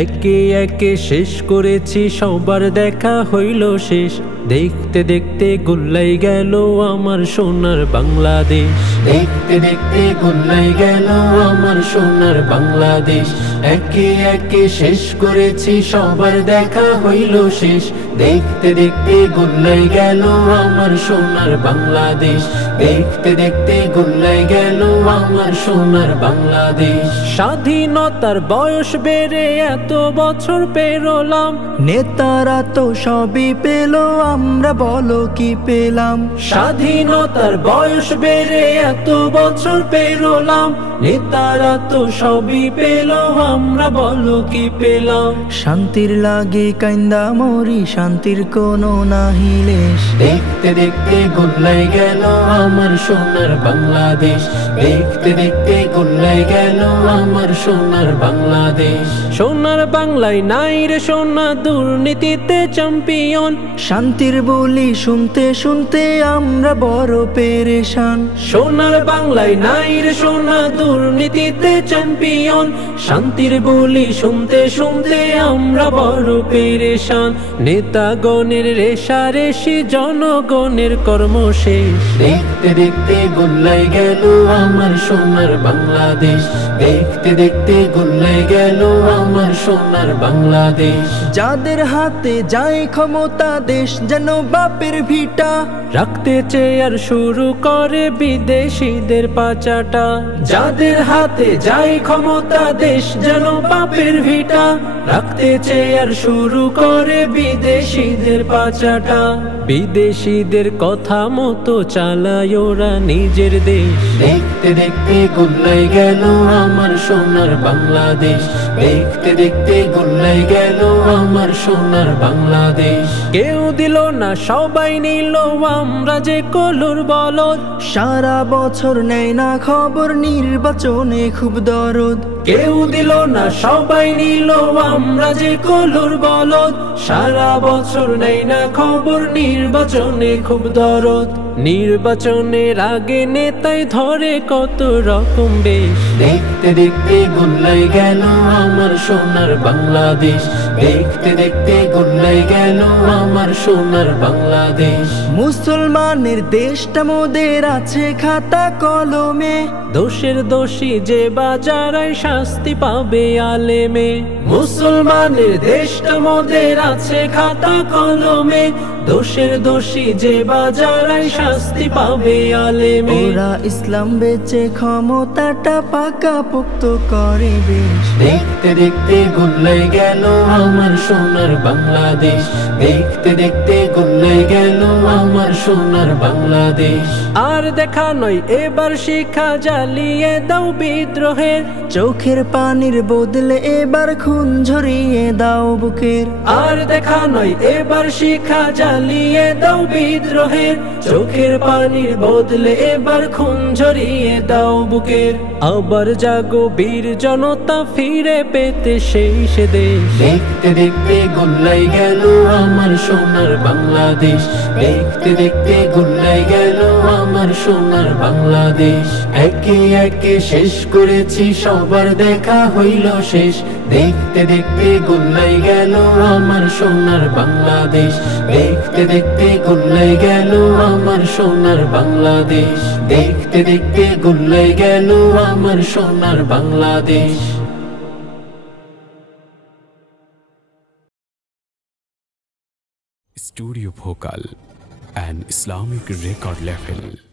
একে একে শেষ করেছি, সবার দেখা হইল শেষ। দেখতে দেখতে গোল্লাই গেল আমার সোনার বাংলাদেশ। দেখতে দেখতে গোল্লাই গেল আমার সোনার বাংলাদেশ। একে একে শেষ করেছি, সবার দেখা হইল শেষ। দেখতে দেখতে গোল্লাই গেল আমার সোনার বাংলাদেশ। দেখতে দেখতে গোল্লাই গেল আমার সোনার বাংলাদেশ। স্বাধীনতার বয়স বেড়ে এত বছর পেরোলাম, নেতারা তো সবই পেল, আমরা বলো কি পেলাম। স্বাধীনতার বয়স বেড়ে এত বছর পেরোলাম, নেতারা তো সবই পেল, আমরা বলো কি পেলাম। শান্তির লাগে কাইন্দা মরি, শান্তির কোনো নাহিলেশ। দেখতে দেখতে গোল্লাই গেল আমার সোনার বাংলাদেশ। দেখতে দেখতে গোল্লাই গেল আমার সোনার বাংলাদেশ। সোনার বাংলায় নাই রে সোনা দুর্নীতিতে চ্যাম্পিয়ন। শান্তির বলি শুনতে শুনতে আমরা বড় পেরেশান। সোনার বাংলায় নাই রে সোনা দুর্নীতিতে চ্যাম্পিয়ন। শান্তির বলি শুনতে শুনতে আমরা বড় পেরেশান। নেতাগণের রেশারেশি, জনগণের কর্ম শেষ। দেখতে দেখতে গোল্লাই গেল আমার সোনার বাংলাদেশ। দেখতে দেখতে গোল্লাই গেল আমার সোনার বাংলাদেশ। যাদের হাতে যায় ক্ষমতা, দেশ যেন বাপের ভিটা। রাখতে চেয়ার শুরু করে বিদেশিদের পাচাটা। যাদের হাতে যায় ক্ষমতা, দেশ যেন বাপের ভিটা। রাখতে চেয়ার শুরু করে বিদেশিদের পাচাটা। বিদেশিদের কথা মতো চালায় ওরা নিজের দেশ। দেখতে দেখতে গোল্লাই গেল আমার সোনার বাংলাদেশ। দেখতে দেখতে গোল্লাই গেল আমার সোনার বাংলাদেশ। কেউ দিল না সবাই নিল, আমরা যে কলুর বলদ। সারা বছর নেয় না খবর, নির্বাচনে খুব দরদ। কেউ দিল না সবাই নিল, আমরা যে কলুর বলদ। সারা বছর নেই না খবর, নির্বাচনে খুব দরদ। নির্বাচনের আগে নেতাই ধরে কত রকম বেশ। দেখতে দেখতে গোল্লাই গেল আমার সোনার বাংলাদেশ। দেখতে দেখতে গোল্লাই গেল আমার সোনার বাংলাদেশ। মুসলমানের দেশটা মোদের আছে খাতা কলমে। দোষের দোষী যে বাজারায় শাস্তি পাবে আলেমে। মুসলমানের দেশটা মোদের আছে খাতা কলমে। দোষের দোষী যে বাজারায় শাস্তি পাবে আলেমে। ওরা ইসলাম বেচে ক্ষমতাটা পাকা পোক্ত করে বেশ। দেখতে দেখতে গোল্লাই গেল আমার সোনার বাংলাদেশ। দেখতে দেখতে গোল্লাই গেল আমার সোনার বাংলাদেশ। আর দেখা নয় এবার শিক্ষা, জ্বালিয়ে দাও বিদ্রোহের। চোখের পানির বদলে এবার খুন ঝরিয়ে দাও বুকের। আর দেখা নয় এবার শিক্ষা, জ্বালিয়ে দাও বিদ্রোহের। চোখের পানির বদলে এবার খুন ঝরিয়ে দাও বুকের। আবার জাগো বীর জনতা, ফিরে পেতে সেই সে দেশ। দেখতে দেখতে গোল্লাই গেল আমার সোনার বাংলাদেশ। দেখতে দেখতে গোল্লাই গেল আমার সোনার বাংলাদেশ। একে একে শেষ করেছি, সবার দেখা হইল শেষ। দেখতে দেখতে গোল্লাই গেল আমার সোনার বাংলাদেশ। দেখতে দেখতে গোল্লাই গেল আমার সোনার বাংলাদেশ। দেখতে দেখতে গোল্লাই গেল আমার সোনার Bangladesh. Studio Bhokal, an Islamic record label.